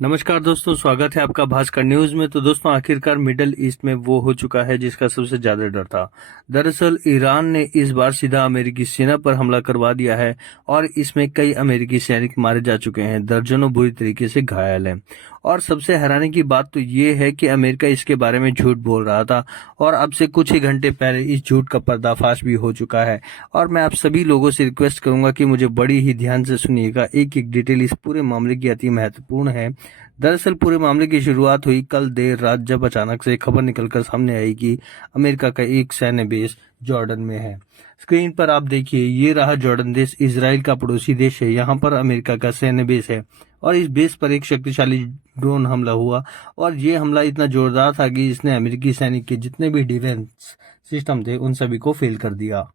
नमस्कार दोस्तों, स्वागत है आपका भास्कर न्यूज में। तो दोस्तों, आखिरकार मिडल ईस्ट में वो हो चुका है जिसका सबसे ज्यादा डर था। दरअसल ईरान ने इस बार सीधा अमेरिकी सेना पर हमला करवा दिया है और इसमें कई अमेरिकी सैनिक मारे जा चुके हैं, दर्जनों बुरी तरीके से घायल हैं। और सबसे हैरानी की बात तो ये है कि अमेरिका इसके बारे में झूठ बोल रहा था और अब से कुछ ही घंटे पहले इस झूठ का पर्दाफाश भी हो चुका है। और मैं आप सभी लोगों से रिक्वेस्ट करूंगा कि मुझे बड़ी ही ध्यान से सुनिएगा, एक एक डिटेल इस पूरे मामले की अति महत्वपूर्ण है। दरअसल पूरे मामले की शुरुआत हुई कल देर रात, जब अचानक से खबर निकलकर सामने आई कि अमेरिका का एक सैन्य बेस जॉर्डन में है। स्क्रीन पर आप देखिए, ये रहा जॉर्डन देश, इजराइल का पड़ोसी देश है। यहाँ पर अमेरिका का सैन्य बेस है और इस बेस पर एक शक्तिशाली ड्रोन हमला हुआ और ये हमला इतना जोरदार था कि इसने अमेरिकी सैनिक के जितने भी डिफेंस सिस्टम थे उन सभी को फेल कर दिया।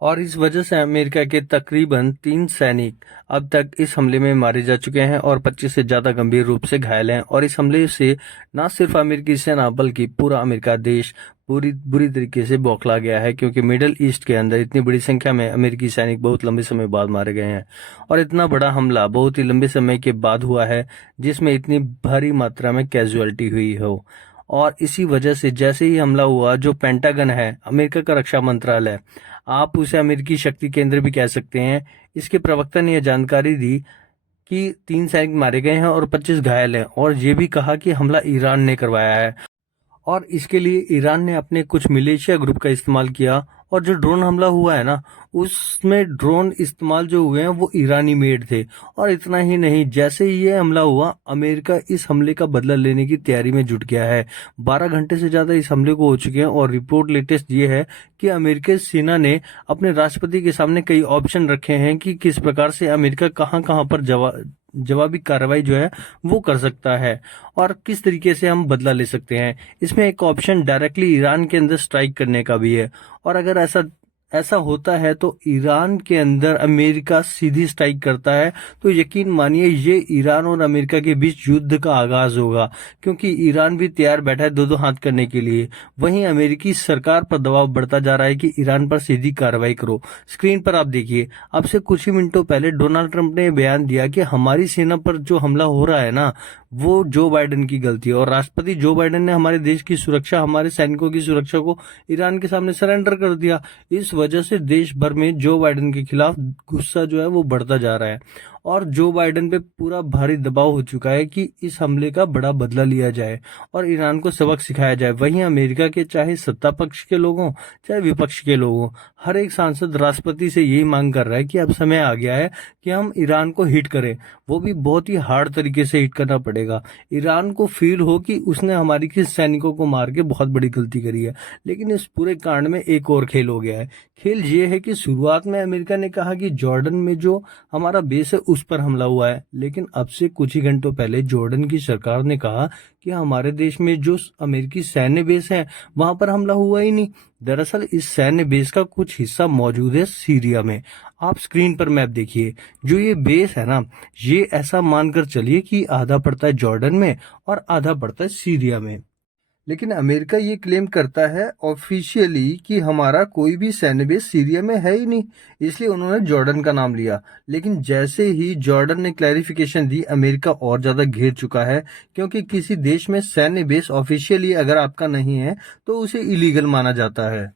और इस वजह से अमेरिका के तकरीबन 3 सैनिक अब तक इस हमले में मारे जा चुके हैं और 25 से ज्यादा गंभीर रूप से घायल हैं। और इस हमले से न सिर्फ अमेरिकी सेना बल्कि पूरा अमेरिका देश बुरी तरीके से बौखला गया है, क्योंकि मिडिल ईस्ट के अंदर इतनी बड़ी संख्या में अमेरिकी सैनिक बहुत लंबे समय बाद मारे गए हैं और इतना बड़ा हमला बहुत ही लंबे समय के बाद हुआ है जिसमें इतनी भारी मात्रा में कैजुअलिटी हुई हो। और इसी वजह से जैसे ही हमला हुआ, जो पेंटागन है, अमेरिका का रक्षा मंत्रालय, आप उसे अमेरिकी शक्ति केंद्र भी कह सकते हैं, इसके प्रवक्ता ने यह जानकारी दी कि 3 सैनिक मारे गए हैं और 25 घायल हैं और ये भी कहा कि हमला ईरान ने करवाया है और इसके लिए ईरान ने अपने कुछ मिलिशिया ग्रुप का इस्तेमाल किया। और जो ड्रोन हमला हुआ है ना, उसमें ड्रोन इस्तेमाल जो हुए हैं वो ईरानी मेड थे। और इतना ही नहीं, जैसे ही ये हमला हुआ, अमेरिका इस हमले का बदला लेने की तैयारी में जुट गया है। 12 घंटे से ज्यादा इस हमले को हो चुके हैं और रिपोर्ट लेटेस्ट ये है कि अमेरिकी सेना ने अपने राष्ट्रपति के सामने कई ऑप्शन रखे हैं कि किस प्रकार से अमेरिका कहां कहां पर जवाबी कार्रवाई जो है वो कर सकता है और किस तरीके से हम बदला ले सकते हैं। इसमें एक ऑप्शन डायरेक्टली ईरान के अंदर स्ट्राइक करने का भी है। और अगर ऐसा ऐसा होता है तो ईरान के अंदर अमेरिका सीधी स्ट्राइक करता है तो यकीन मानिए ये ईरान और अमेरिका के बीच युद्ध का आगाज होगा, क्योंकि ईरान भी तैयार बैठा है दो दो हाथ करने के लिए। वहीं अमेरिकी सरकार पर दबाव बढ़ता जा रहा है कि ईरान पर सीधी कार्रवाई करो। स्क्रीन पर आप देखिए, अब से कुछ ही मिनटों पहले डोनाल्ड ट्रंप ने बयान दिया कि हमारी सेना पर जो हमला हो रहा है ना, वो जो बाइडेन की गलती है और राष्ट्रपति जो बाइडेन ने हमारे देश की सुरक्षा, हमारे सैनिकों की सुरक्षा को ईरान के सामने सरेंडर कर दिया। इस वजह से देश भर में जो बाइडेन के खिलाफ गुस्सा जो है वो बढ़ता जा रहा है और जो बाइडेन पे पूरा भारी दबाव हो चुका है कि इस हमले का बड़ा बदला लिया जाए और ईरान को सबक सिखाया जाए। वहीं अमेरिका के चाहे सत्ता पक्ष के लोग हों चाहे विपक्ष के लोग हों, हर एक सांसद राष्ट्रपति से यही मांग कर रहा है कि अब समय आ गया है कि हम ईरान को हिट करें, वो भी बहुत ही हार्ड तरीके से हिट करना पड़ेगा। ईरान को फील हो कि उसने हमारी किस सैनिकों को मार के बहुत बड़ी गलती करी है। लेकिन इस पूरे कांड में एक और खेल हो गया है। खेल ये है कि शुरुआत में अमेरिका ने कहा कि जॉर्डन में जो हमारा बेस है उस पर हमला हुआ है, लेकिन अब से कुछ ही घंटों पहले जॉर्डन की सरकार ने कहा कि हमारे देश में जो अमेरिकी सैन्य बेस है वहां पर हमला हुआ ही नहीं। दरअसल इस सैन्य बेस का कुछ हिस्सा मौजूद है सीरिया में। आप स्क्रीन पर मैप देखिए, जो ये बेस है ना, ये ऐसा मानकर चलिए कि आधा पड़ता है जॉर्डन में और आधा पड़ता है सीरिया में। लेकिन अमेरिका ये क्लेम करता है ऑफिशियली कि हमारा कोई भी सैन्य बेस सीरिया में है ही नहीं, इसलिए उन्होंने जॉर्डन का नाम लिया। लेकिन जैसे ही जॉर्डन ने क्लैरिफिकेशन दी, अमेरिका और ज्यादा घेर चुका है, क्योंकि किसी देश में सैन्य बेस ऑफिशियली अगर आपका नहीं है तो उसे इलीगल माना जाता है।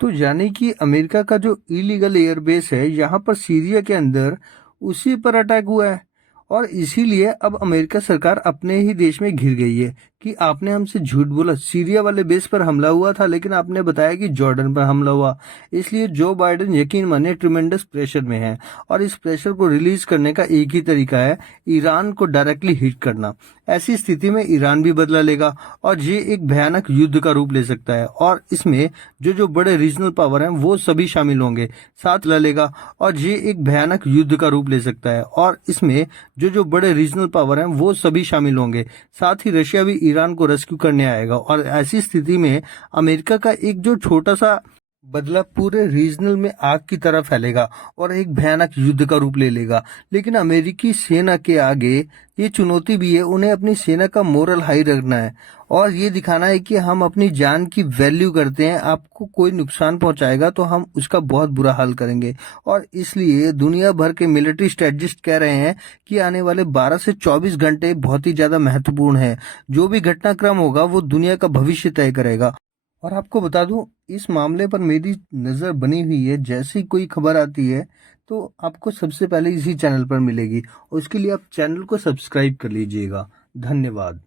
तो यानी कि अमेरिका का जो इलीगल एयरबेस है यहाँ पर सीरिया के अंदर, उसी पर अटैक हुआ है। और इसीलिए अब अमेरिका सरकार अपने ही देश में घिर गई है कि आपने हमसे झूठ बोला, सीरिया वाले बेस पर हमला हुआ था लेकिन आपने बताया कि जॉर्डन पर हमला हुआ। इसलिए जो बाइडेन यकीन माने ट्रिमेंडस प्रेशर में है और इस प्रेशर को रिलीज करने का एक ही तरीका है, ईरान को डायरेक्टली हिट करना। ऐसी स्थिति में ईरान भी बदला लेगा और ये एक भयानक युद्ध का रूप ले सकता है और इसमें जो जो बड़े रीजनल पावर हैं वो सभी शामिल होंगे, साथ लड़ेगा और ये एक भयानक युद्ध का रूप ले सकता है। और इसमें जो जो बड़े रीजनल पावर हैं वो सभी शामिल होंगे, साथ ही रशिया भी ईरान को रेस्क्यू करने आएगा। और ऐसी स्थिति में अमेरिका का एक जो छोटा सा बदला पूरे रीजनल में आग की तरह फैलेगा और एक भयानक युद्ध का रूप ले लेगा। लेकिन अमेरिकी सेना के आगे ये चुनौती भी है, उन्हें अपनी सेना का मोरल हाई रखना है और ये दिखाना है कि हम अपनी जान की वैल्यू करते हैं। आपको कोई नुकसान पहुंचाएगा तो हम उसका बहुत बुरा हाल करेंगे। और इसलिए दुनिया भर के मिलिट्री स्ट्रेटजिस्ट कह रहे हैं कि आने वाले 12 से 24 घंटे बहुत ही ज्यादा महत्वपूर्ण है। जो भी घटनाक्रम होगा वो दुनिया का भविष्य तय करेगा। और आपको बता दूं, इस मामले पर मेरी नज़र बनी हुई है। जैसे ही कोई खबर आती है तो आपको सबसे पहले इसी चैनल पर मिलेगी। और उसके लिए आप चैनल को सब्सक्राइब कर लीजिएगा। धन्यवाद।